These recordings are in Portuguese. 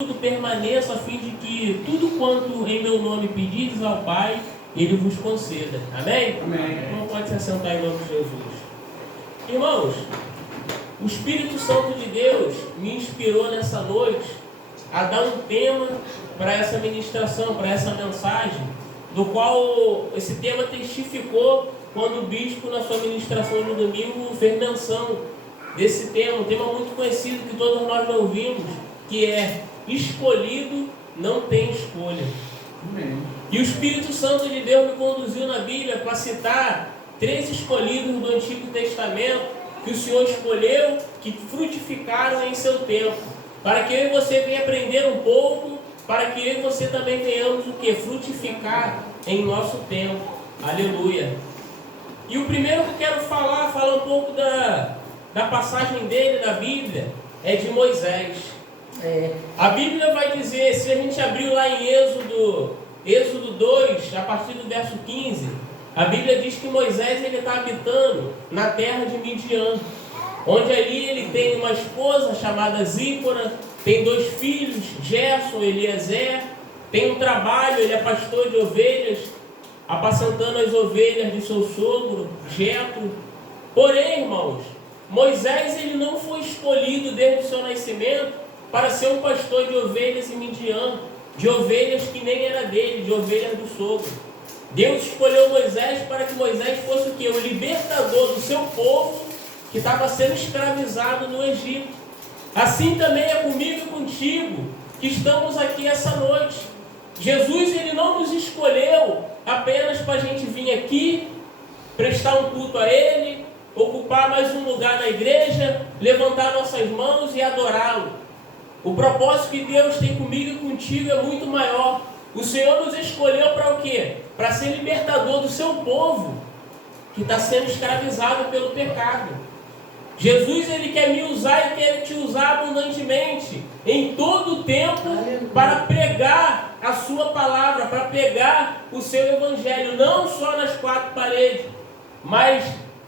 tudo permaneça, a fim de que tudo quanto em meu nome pedires ao Pai, Ele vos conceda. Amém? Amém. Então pode se assentar em nome de Jesus. Irmãos, o Espírito Santo de Deus me inspirou nessa noite a dar um tema para essa ministração, para essa mensagem, do qual esse tema testificou quando o bispo, na sua ministração no domingo, fez menção desse tema, um tema muito conhecido que todos nós ouvimos, que é: escolhido não tem escolha. Amém. E o Espírito Santo de Deus me conduziu na Bíblia para citar 3 escolhidos do Antigo Testamento que o Senhor escolheu, que frutificaram em seu tempo, para que eu e você venha aprender um pouco, para que eu e você também venhamos o que? Frutificar em nosso tempo. Aleluia. E o primeiro que eu quero falar um pouco da passagem dele da Bíblia, é de Moisés. A Bíblia vai dizer, se a gente abrir lá em Êxodo 2, a partir do verso 15, a Bíblia diz que Moisés está habitando na terra de Midian, onde ali ele tem uma esposa chamada Zípora, tem 2 filhos, Gerson e Eliezer, tem um trabalho, ele é pastor de ovelhas, apacentando as ovelhas de seu sogro, Jetro. Porém, irmãos, Moisés ele não foi escolhido desde o seu nascimento para ser um pastor de ovelhas em Midian, de ovelhas que nem era dele, de ovelhas do sogro. Deus escolheu Moisés para que Moisés fosse o quê? O libertador do seu povo que estava sendo escravizado no Egito. Assim também é comigo e contigo, que estamos aqui essa noite. Jesus ele não nos escolheu apenas para a gente vir aqui, prestar um culto a Ele, ocupar mais um lugar na igreja, levantar nossas mãos e adorá-lo. O propósito que Deus tem comigo e contigo é muito maior. O Senhor nos escolheu para o quê? Para ser libertador do seu povo, que está sendo escravizado pelo pecado. Jesus ele quer me usar e quer te usar abundantemente, em todo o tempo, para pregar a sua palavra, para pregar o seu evangelho, não só nas 4 paredes, mas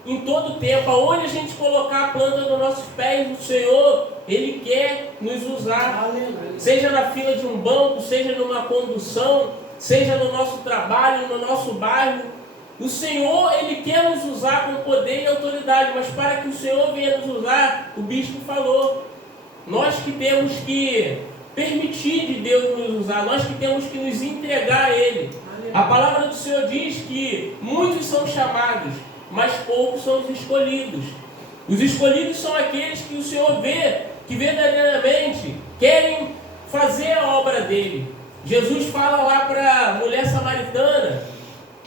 em todo o tempo, aonde a gente colocar a planta dos nossos pés, o Senhor, Ele quer nos usar. Aleluia. Seja na fila de um banco, seja numa condução, seja no nosso trabalho, no nosso bairro. O Senhor, Ele quer nos usar com poder e autoridade, mas para que o Senhor venha nos usar, o bispo falou, nós que temos que permitir de Deus nos usar, nós que temos que nos entregar a Ele. A palavra do Senhor diz que muitos são chamados, mas poucos são os escolhidos. Os escolhidos são aqueles que o Senhor vê, que verdadeiramente querem fazer a obra dele. Jesus fala lá para a mulher samaritana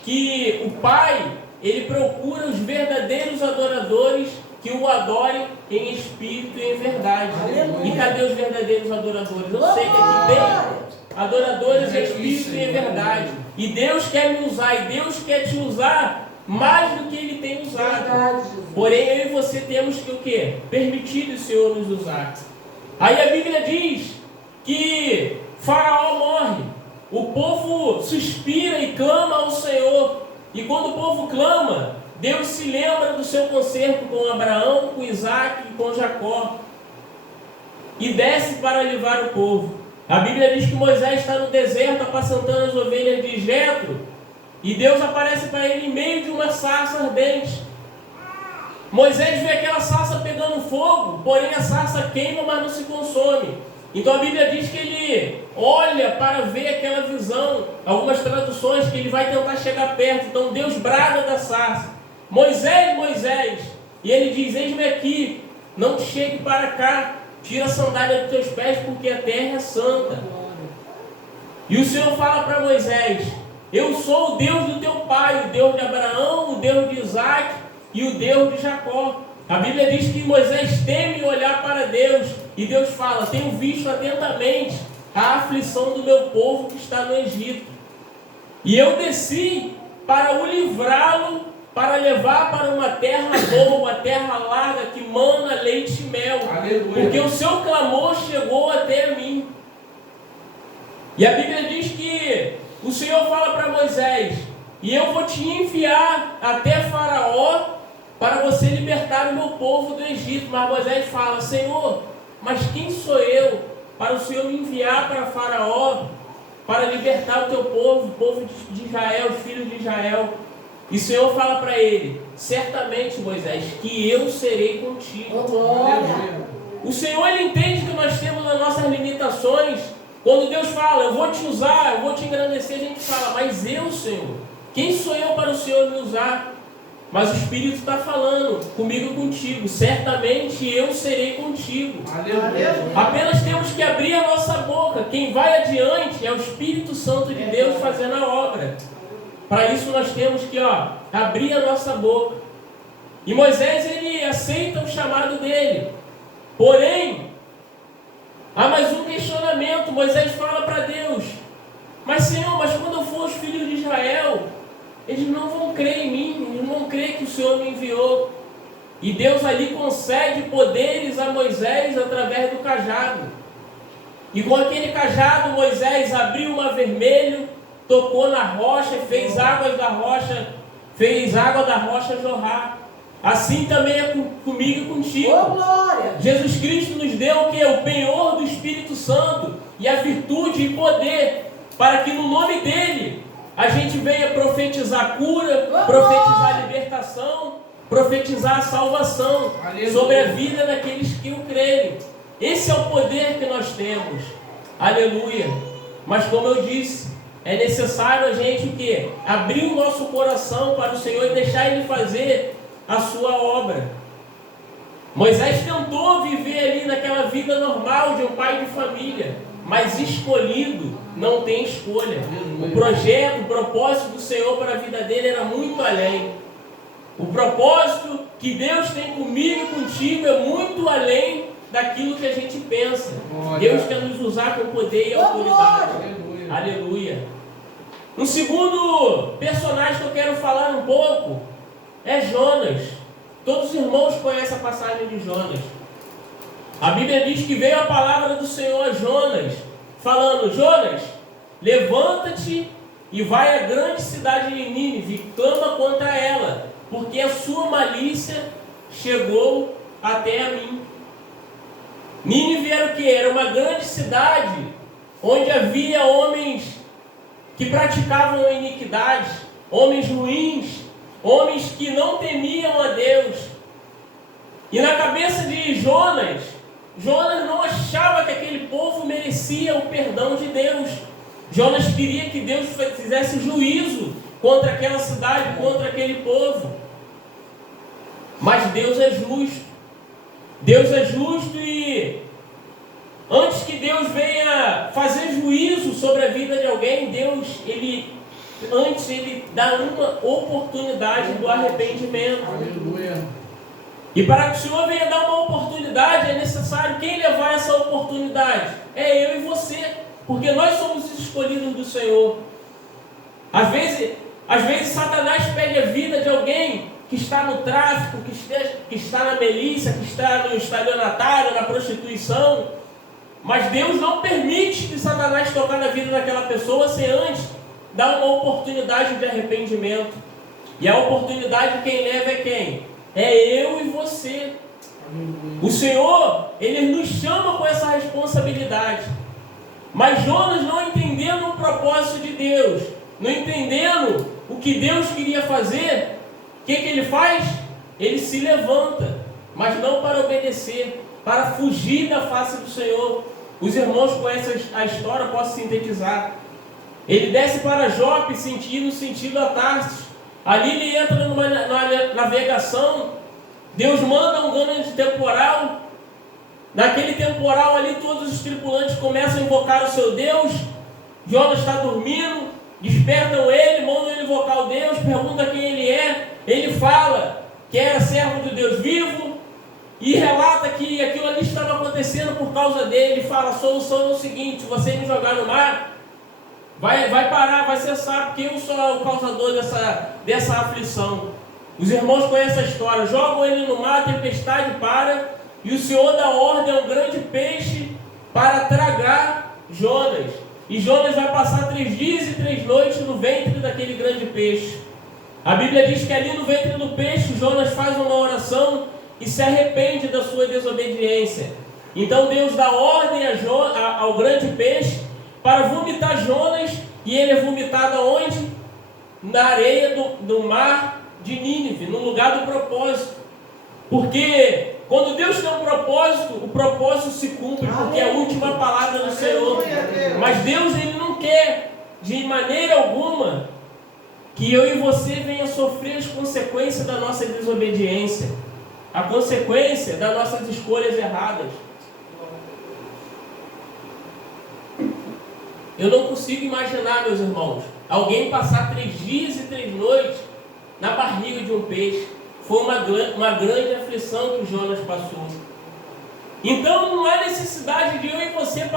que o Pai, Ele procura os verdadeiros adoradores que o adorem em espírito e em verdade. Aleluia. E cadê os verdadeiros adoradores? Eu sei que aqui tem adoradores em espírito e em verdade. E Deus quer me usar, e Deus quer te usar mais do que Ele tem usado. Porém, eu e você temos que o quê? Permitir o Senhor nos usar. Aí a Bíblia diz que Faraó morre. O povo suspira e clama ao Senhor. E quando o povo clama, Deus se lembra do seu concerto com Abraão, com Isaac e com Jacó. E desce para livrar o povo. A Bíblia diz que Moisés está no deserto apacentando as ovelhas de Jetro. E Deus aparece para ele em meio de uma sarça ardente. Moisés vê aquela sarça pegando fogo, porém a sarça queima, mas não se consome. Então a Bíblia diz que ele olha para ver aquela visão. Algumas traduções que ele vai tentar chegar perto. Então Deus brada da sarça: Moisés, Moisés. E ele diz: eis-me aqui, não chegue para cá, tira a sandália dos teus pés, porque a terra é santa. E o Senhor fala para Moisés: eu sou o Deus do teu pai, o Deus de Abraão, o Deus de Isaac e o Deus de Jacó. A Bíblia diz que Moisés teme olhar para Deus, e Deus fala: tenho visto atentamente a aflição do meu povo que está no Egito, e eu desci para o livrá-lo, para levar para uma terra boa, uma terra larga, que mana leite e mel. Aleluia. Porque o seu clamor chegou até mim. E a Bíblia diz que o Senhor fala para Moisés: e eu vou te enviar até Faraó para você libertar o meu povo do Egito. Mas Moisés fala: Senhor, mas quem sou eu para o Senhor me enviar para Faraó, para libertar o teu povo, o povo de Israel, os filhos de Israel. E o Senhor fala para ele: certamente, Moisés, que eu serei contigo. O Senhor, ele entende que nós temos as nossas limitações. Quando Deus fala, eu vou te usar, eu vou te engrandecer, a gente fala, mas eu, Senhor, quem sou eu para o Senhor me usar? Mas o Espírito está falando comigo e contigo, certamente eu serei contigo. Aleluia. Apenas temos que abrir a nossa boca. Quem vai adiante é o Espírito Santo de Deus fazendo a obra. Para isso nós temos que abrir a nossa boca. E Moisés, ele aceita o chamado dele. Porém, há mais um questionamento. Moisés fala para Deus: mas Senhor, mas quando eu for os filhos de Israel, eles não vão crer em mim, eles não vão crer que o Senhor me enviou. E Deus ali concede poderes a Moisés através do cajado. E com aquele cajado, Moisés abriu o mar vermelho, tocou na rocha, fez água da rocha jorrar. Assim também é comigo e contigo. Oh, glória! Jesus Cristo nos deu o que? O penhor do Espírito Santo e a virtude e poder, para que no nome dele a gente venha profetizar cura, profetizar libertação, profetizar a salvação sobre a vida daqueles que o crerem. Esse é o poder que nós temos. Aleluia! Mas como eu disse, é necessário a gente o quê? Abrir o nosso coração para o Senhor e deixar Ele fazer a sua obra. Moisés tentou viver ali naquela vida normal de um pai de família, mas escolhido não tem escolha. O projeto, o propósito do Senhor para a vida dele era muito além. O propósito que Deus tem comigo e contigo é muito além daquilo que a gente pensa. Deus quer nos usar com poder e autoridade. Aleluia. Um segundo personagem que eu quero falar um pouco é Jonas. Todos os irmãos conhecem a passagem de Jonas. A Bíblia diz que veio a palavra do Senhor a Jonas, falando: Jonas, levanta-te e vai à grande cidade de Nínive e clama contra ela, porque a sua malícia chegou até a mim. Nínive era o que? Era uma grande cidade onde havia homens que praticavam iniquidade, homens ruins, homens que não temiam a Deus. E na cabeça de Jonas não achava que aquele povo merecia o perdão de Deus. Jonas queria que Deus fizesse juízo contra aquela cidade, contra aquele povo. Mas Deus é justo. Deus é justo e antes que Deus venha fazer juízo sobre a vida de alguém, Deus, antes ele dá uma oportunidade do arrependimento. Aleluia. E para que o Senhor venha dar uma oportunidade, é necessário quem levar essa oportunidade? É eu e você, porque nós somos os escolhidos do Senhor. Às vezes Satanás pede a vida de alguém que está no tráfico, que está na milícia, que está no estelionatário, na prostituição, mas Deus não permite que Satanás toque na vida daquela pessoa sem antes dar uma oportunidade de arrependimento. E a oportunidade quem leva é quem? É eu e você. O Senhor, Ele nos chama com essa responsabilidade. Mas Jonas, não entendendo o propósito de Deus, não entendendo o que Deus queria fazer, o que ele faz? Ele se levanta, mas não para obedecer, para fugir da face do Senhor. Os irmãos conhecem a história, posso sintetizar. Ele desce para Jope, no sentido a Tarsis. Ali ele entra numa navegação. Deus manda um grande temporal. Naquele temporal ali, todos os tripulantes começam a invocar o seu Deus. Jonas está dormindo, despertam ele, mandam ele invocar o Deus, pergunta quem ele é. Ele fala que era servo do Deus vivo e relata que aquilo ali estava acontecendo por causa dele. Ele fala: a solução é o seguinte, você me jogar no mar, vai parar, vai cessar, porque eu sou o causador dessa aflição. Os irmãos conhecem a história, jogam ele no mar, a tempestade para, e o Senhor dá ordem a um grande peixe para tragar Jonas. E Jonas vai passar 3 dias e 3 noites no ventre daquele grande peixe. A Bíblia diz que ali no ventre do peixe, Jonas faz uma oração e se arrepende da sua desobediência. Então Deus dá ordem ao grande peixe para vomitar Jonas, e ele é vomitado aonde? Na areia do mar de Nínive, no lugar do propósito. Porque quando Deus tem um propósito, o propósito se cumpre, porque é a última palavra do Senhor. Mas Deus, ele não quer de maneira alguma que eu e você venha sofrer as consequências da nossa desobediência, a consequência das nossas escolhas erradas. Eu não consigo imaginar, meus irmãos, alguém passar 3 dias e 3 noites na barriga de um peixe. Foi uma grande aflição que Jonas passou. Então não há necessidade de eu e você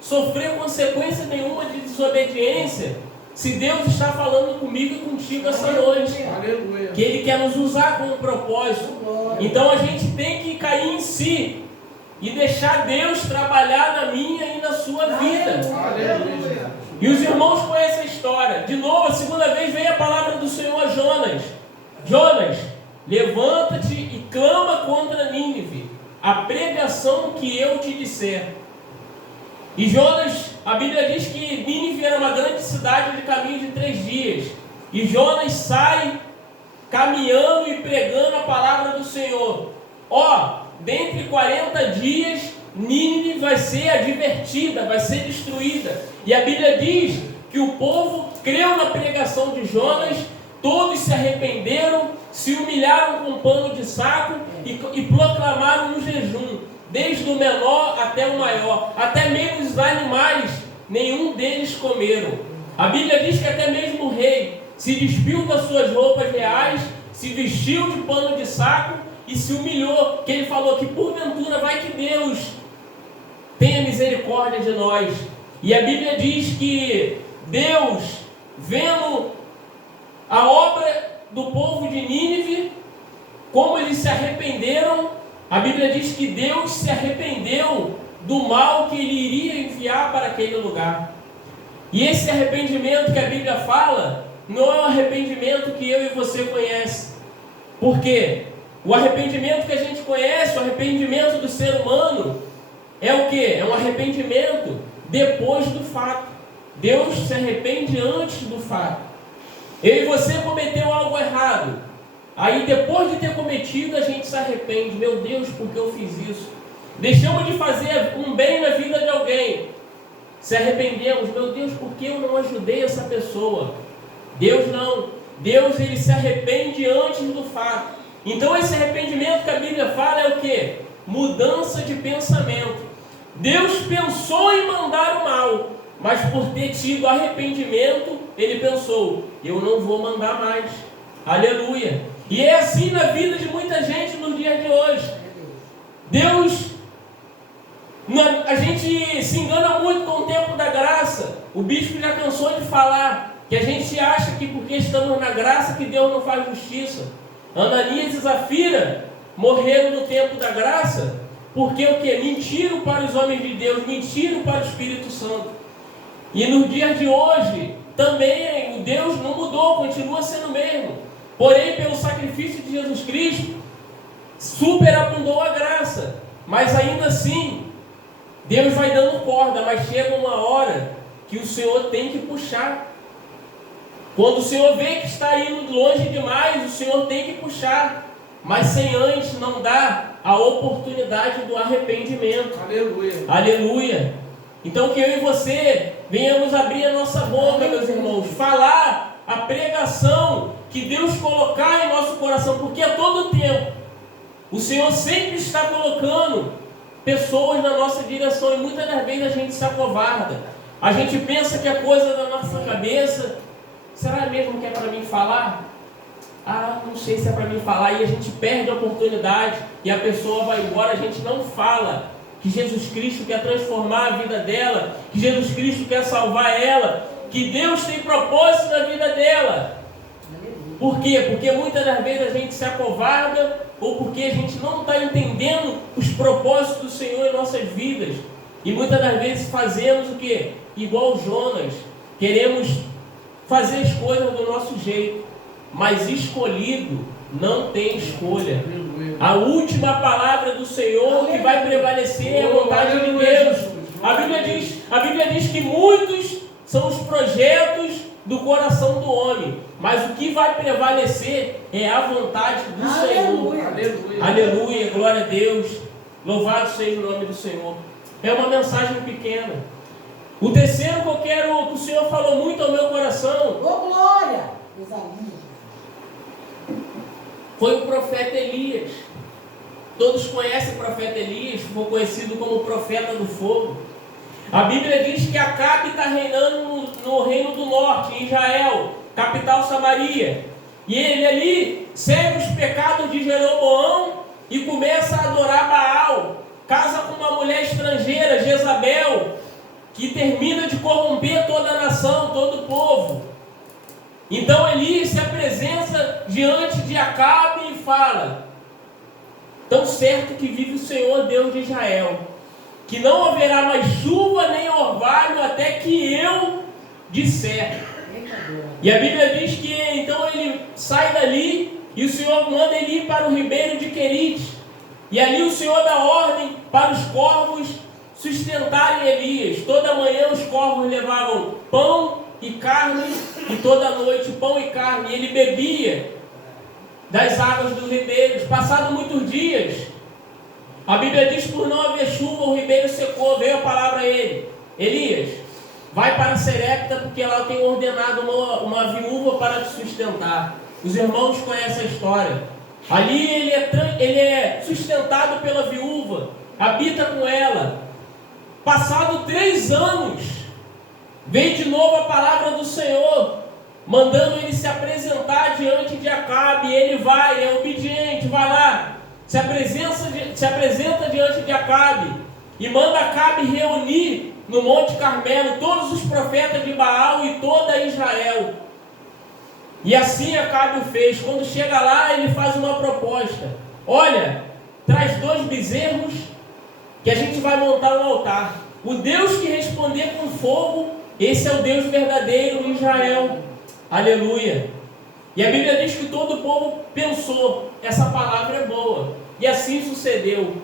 sofrer consequência nenhuma de desobediência, se Deus está falando comigo e contigo essa noite. Aleluia. Que Ele quer nos usar com um propósito. Então a gente tem que cair em si e deixar Deus trabalhar na minha e na sua vida. Aleluia. E os irmãos conhecem a história. De novo, a segunda vez veio a palavra do Senhor a Jonas. Jonas, levanta-te e clama contra Nínive, a pregação que eu te disser. E Jonas, a Bíblia diz que Nínive era uma grande cidade de caminho de 3 dias. E Jonas sai caminhando e pregando a palavra do Senhor. Dentre 40 dias, Nínive vai ser advertida, vai ser destruída. E a Bíblia diz que o povo creu na pregação de Jonas, todos se arrependeram, se humilharam com pano de saco e proclamaram um jejum, desde o menor até o maior, até mesmo os animais, nenhum deles comeram. A Bíblia diz que até mesmo o rei se despiu das suas roupas reais, se vestiu de pano de saco e se humilhou, que ele falou que porventura vai que Deus tenha misericórdia de nós. E a Bíblia diz que Deus, vendo a obra do povo de Nínive, como eles se arrependeram, a Bíblia diz que Deus se arrependeu do mal que Ele iria enviar para aquele lugar. E esse arrependimento que a Bíblia fala, não é um arrependimento que eu e você conhece. Por quê? O arrependimento que a gente conhece, o arrependimento do ser humano, é o quê? É um arrependimento depois do fato. Deus se arrepende antes do fato. Eu e você cometeu algo errado. Aí depois de ter cometido, a gente se arrepende. Meu Deus, por que eu fiz isso? Deixamos de fazer um bem na vida de alguém. Se arrependemos. Meu Deus, por que eu não ajudei essa pessoa? Deus não. Deus, ele se arrepende antes do fato. Então esse arrependimento que a Bíblia fala é o quê? Mudança de pensamento. Deus pensou em mandar o mal, mas por ter tido arrependimento, ele pensou, eu não vou mandar mais. Aleluia. E é assim na vida de muita gente nos dias de hoje. A gente se engana muito com o tempo da graça. O bispo já cansou de falar que a gente acha que porque estamos na graça que Deus não faz justiça. Ananias e Zafira morreram no tempo da graça porque o que? Mentiram para os homens de Deus, mentiram para o Espírito Santo. E nos dias de hoje também o Deus não mudou, continua sendo o mesmo. Porém, pelo sacrifício de Jesus Cristo, superabundou a graça. Mas ainda assim, Deus vai dando corda, mas chega uma hora que o Senhor tem que puxar. Quando o Senhor vê que está indo longe demais, o Senhor tem que puxar. Mas sem antes não dar a oportunidade do arrependimento. Aleluia. Aleluia. Então que eu e você venhamos abrir a nossa boca, meus irmãos, falar a pregação que Deus colocar em nosso coração, porque a todo tempo o Senhor sempre está colocando pessoas na nossa direção, e muitas das vezes a gente se acovarda. A gente pensa que a coisa da nossa cabeça, será mesmo que é para mim falar? Não sei se é para mim falar, e a gente perde a oportunidade, e a pessoa vai embora, a gente não fala que Jesus Cristo quer transformar a vida dela, que Jesus Cristo quer salvar ela, que Deus tem propósito na vida dela. Por quê? Porque muitas das vezes a gente se acovarda, ou porque a gente não está entendendo os propósitos do Senhor em nossas vidas. E muitas das vezes fazemos o quê? Igual Jonas. Queremos fazer as coisas do nosso jeito. Mas escolhido não tem escolha. A última palavra do Senhor que vai prevalecer é a vontade de Deus. A Bíblia diz que muitos são os projetos do coração do homem, mas o que vai prevalecer é a vontade do Senhor. Aleluia. Aleluia, glória a Deus. Louvado seja o nome do Senhor. É uma mensagem pequena. O terceiro que o Senhor falou muito ao meu coração. Ô, glória! Coisa linda. Foi o profeta Elias. Todos conhecem o profeta Elias, foi conhecido como o profeta do fogo. A Bíblia diz que Acabe está reinando no reino do norte, em Israel, capital Samaria. E ele ali segue os pecados de Jeroboão e começa a adorar Baal. Casa com uma mulher estrangeira, Jezabel, que termina de corromper toda a nação, todo o povo. Então Elias se apresenta diante de Acabe e fala: tão certo que vive o Senhor Deus de Israel, que não haverá mais chuva nem orvalho até que eu disser. E a Bíblia diz que então ele sai dali e o Senhor manda ele ir para o ribeiro de Querite. E ali o Senhor dá ordem para os corvos sustentarem Elias. Toda manhã os corvos levavam pão e carne, e toda noite pão e carne. E ele bebia das águas dos ribeiros. Passados muitos dias, a Bíblia diz que por não haver chuva, o ribeiro secou. Veio a palavra a ele: Elias, vai para Serepta, porque lá eu tenho ordenado uma viúva para te sustentar. Os irmãos conhecem a história. Ali ele é sustentado pela viúva, habita com ela. Passado 3 anos, vem de novo a palavra do Senhor, mandando ele se apresentar diante de Acabe. Ele vai, é obediente, vai lá, se apresenta diante de Acabe e manda Acabe reunir no Monte Carmelo todos os profetas de Baal e toda Israel. E assim Acabe o fez. Quando chega lá, ele faz uma proposta: olha, traz 2 bezerros que a gente vai montar um altar. O Deus que responder com fogo, esse é o Deus verdadeiro em Israel. Aleluia. E a Bíblia diz que todo o povo pensou: essa palavra é boa. E assim sucedeu.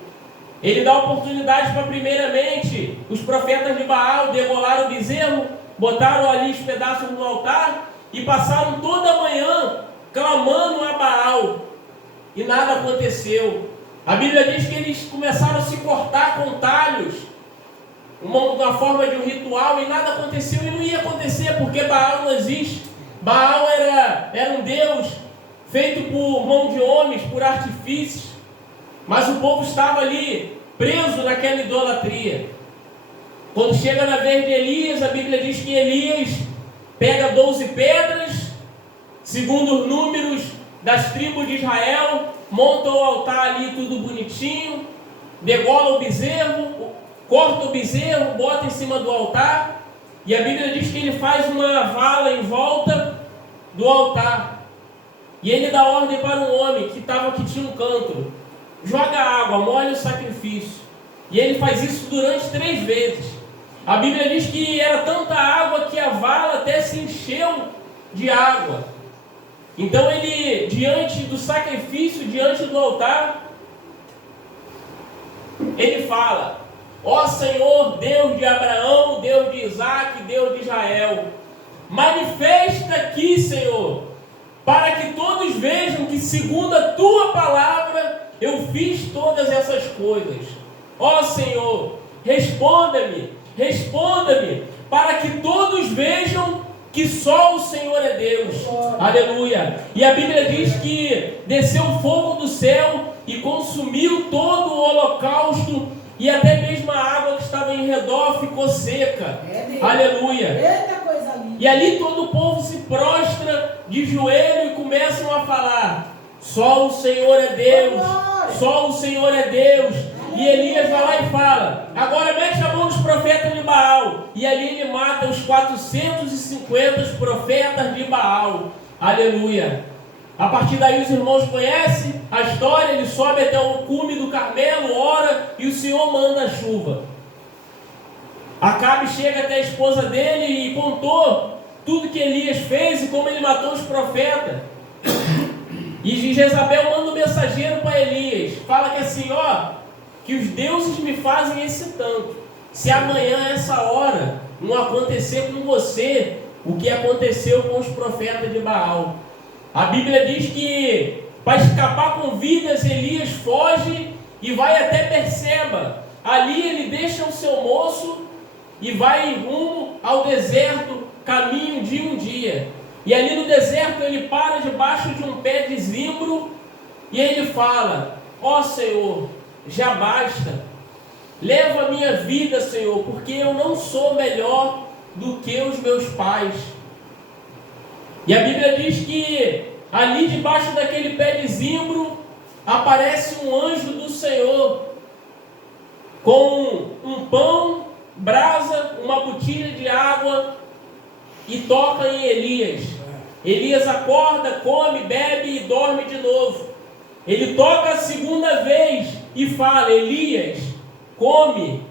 Ele dá oportunidade para, primeiramente, os profetas de Baal degolar o bezerro, botaram ali os pedaços no altar e passaram toda a manhã clamando a Baal. E nada aconteceu. A Bíblia diz que eles começaram a se cortar com talhos, uma forma de um ritual, e nada aconteceu. E não ia acontecer, porque Baal não existe. Baal era um Deus feito por mão de homens, por artifícios. Mas o povo estava ali, preso naquela idolatria. Quando chega na vez de Elias, a Bíblia diz que Elias pega 12 pedras, segundo os números das tribos de Israel, monta o altar ali tudo bonitinho, degola o bezerro, corta o bezerro, bota em cima do altar, e a Bíblia diz que ele faz uma vala em volta do altar. E ele dá ordem para um homem que tinha um cântaro: joga água, molha o sacrifício. E ele faz isso durante 3 vezes. A Bíblia diz que era tanta água que a vala até se encheu de água. Então ele, diante do sacrifício, diante do altar, ele fala: ó Senhor, Deus de Abraão, Deus de Isaac, Deus de Israel, manifesta aqui, Senhor, para que todos vejam que segundo a Tua palavra eu fiz todas essas coisas. Ó Senhor, responda-me, para que todos vejam que só o Senhor é Deus. Aleluia. E a Bíblia diz que desceu fogo do céu e consumiu todo o holocausto, e até mesmo a água que estava em redor ficou seca. Aleluia. Eita, coisa linda. E ali todo o povo se prostra de joelho e começam a falar: só o Senhor é Deus, só o Senhor é Deus. E Elias vai lá e fala: agora mete a mão nos profetas de Baal. E ali ele mata os 450 profetas de Baal. Aleluia. A partir daí os irmãos conhecem a história. Ele sobe até o cume do Carmelo, ora, e o Senhor manda a chuva. Acabe chega até a esposa dele e contou tudo que Elias fez e como ele matou os profetas. E Jezabel manda um mensageiro para Elias. Fala que assim, ó, que os deuses me fazem esse tanto. Se amanhã, essa hora, não acontecer com você o que aconteceu com os profetas de Baal. A Bíblia diz que para escapar com vidas, Elias foge e vai até Berseba. Ali ele deixa o seu moço e vai rumo ao deserto, caminho de um dia. E ali no deserto ele para debaixo de um pé de zimbro e ele fala: ó Senhor, já basta. Leva a minha vida, Senhor, porque eu não sou melhor do que os meus pais. E a Bíblia diz que ali debaixo daquele pé de zimbro aparece um anjo do Senhor com um pão, brasa, uma botija de água e toca em Elias. Elias acorda, come, bebe e dorme de novo. Ele toca a segunda vez e fala: Elias, come,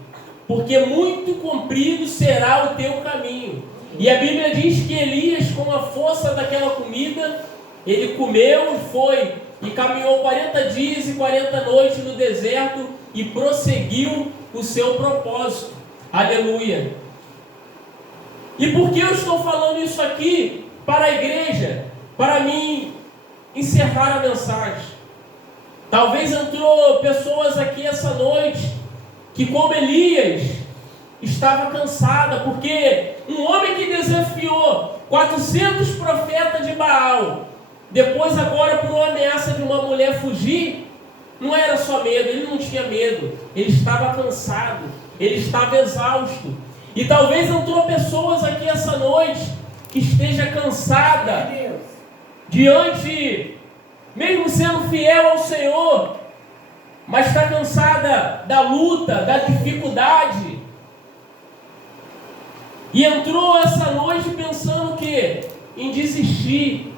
porque muito comprido será o teu caminho. E a Bíblia diz que Elias, com a força daquela comida, ele comeu e foi, e caminhou 40 dias e 40 noites no deserto e prosseguiu o seu propósito. Aleluia! E por que eu estou falando isso aqui para a igreja? Para mim encerrar a mensagem. Talvez entrou pessoas aqui essa noite que, como Elias, estava cansada, porque um homem que desafiou 400 profetas de Baal, depois agora por uma ameaça de uma mulher fugir, não era só medo, ele não tinha medo, ele estava cansado, ele estava exausto. E talvez entrou pessoas aqui essa noite que esteja cansada diante, mesmo sendo fiel ao Senhor, mas está cansada da luta, da dificuldade. E entrou essa noite pensando que em desistir,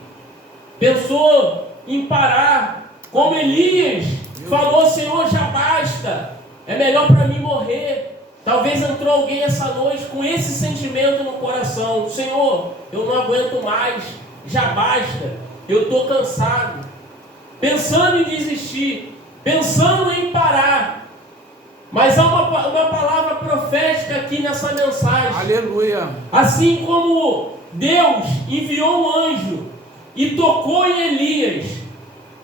pensou em parar, como Elias falou: Senhor, já basta, é melhor para mim morrer. Talvez entrou alguém essa noite com esse sentimento no coração: Senhor, eu não aguento mais, já basta, eu estou cansado. Pensando em desistir, pensando em parar. Mas há uma palavra profética aqui nessa mensagem. Aleluia. Assim como Deus enviou um anjo e tocou em Elias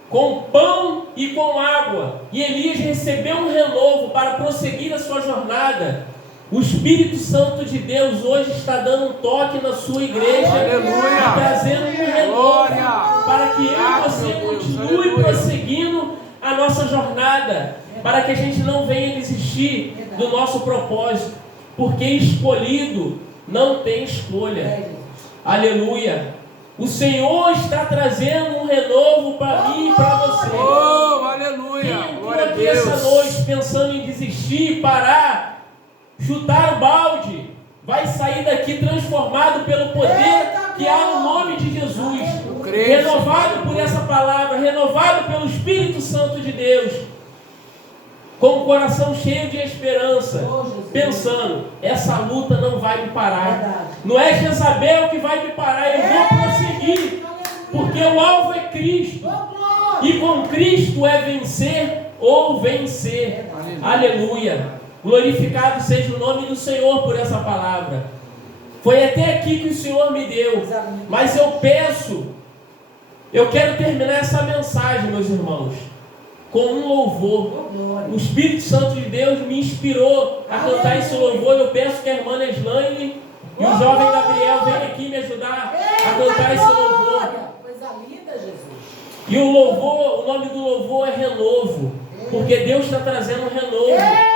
com pão e com água, e Elias recebeu um renovo para prosseguir a sua jornada, o Espírito Santo de Deus hoje está dando um toque na sua igreja. Aleluia. Trazendo um renovo. Glória. Para que eu e você continue Aleluia. prosseguindo a nossa jornada, para que a gente não venha desistir do nosso propósito, porque escolhido não tem escolha. Aleluia. O Senhor está trazendo um renovo para mim e para você. Oh, aleluia. Quem entrou Glória a aqui essa Deus. noite pensando em desistir, parar, chutar o balde, vai sair daqui transformado pelo poder que há no nome de Jesus. Renovado por essa palavra, renovado pelo Espírito Santo de Deus, com o coração cheio de esperança, pensando: essa luta não vai me parar. Não é Jezabel que vai me parar, eu vou prosseguir, porque o alvo é Cristo, e com Cristo é vencer ou vencer. Aleluia. Glorificado seja o nome do Senhor por essa palavra. Foi até aqui que o Senhor me deu, mas eu quero terminar essa mensagem, meus irmãos, com um louvor. O Espírito Santo de Deus me inspirou a cantar esse louvor. Eu peço que a irmã Eslaine e o jovem Gabriel venham aqui me ajudar a cantar esse louvor. Coisa linda, Jesus. E o louvor, o nome do louvor é renovo, porque Deus está trazendo um renovo.